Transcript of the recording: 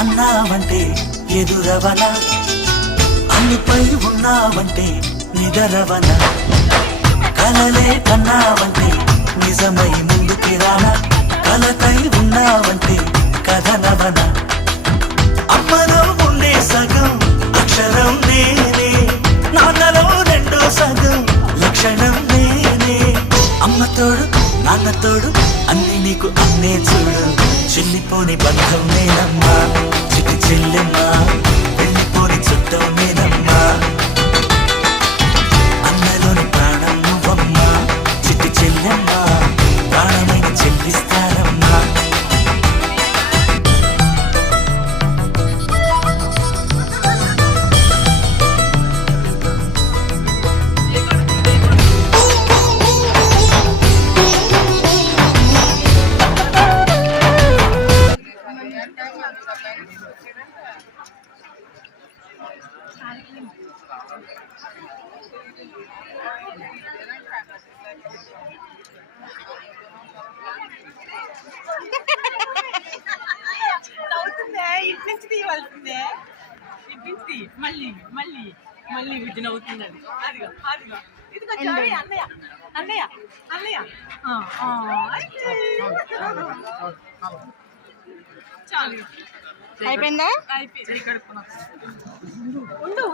అన్నావంటే ఎదురవన, అన్నిపై ఉన్నావంటే నిదరవన, కలలే కన్నావంటే నిజమై ముందుకి రానా, కలకై ఉన్నావంటే కథనవన. అమ్మలో ఉండే సగం అక్షరం నేనే, నాన్నలో రెండో సగం లక్షణం నేనే. అమ్మ తోడు నాన్న తోడు అన్ని నీకు అన్నే చూడు, చెల్లిపోని బంధం నేనమ్మా, చిట్టి చెల్లెమ్మా, వెళ్ళిపోని చుట్టం నేనమ్మా. అన్నలోని ప్రాణం నువ్వమ్మా, చిట్టి చెల్లెమ్మా, ప్రాణమైన చెల్లిస్తానమ్మా. ఇటు నుంచి తీయవలసిందే, ఇటు నుంచి మళ్ళీ మళ్ళీ మళ్ళీ విజన్ అవుతుందండి. అదిగో అదిగో ఇదిగో చూడండి అన్నయ్య అన్నయ్య అన్నయ్య. చాలు అయిపోయిందా? అయిపోయింది. కడుపున ఉండు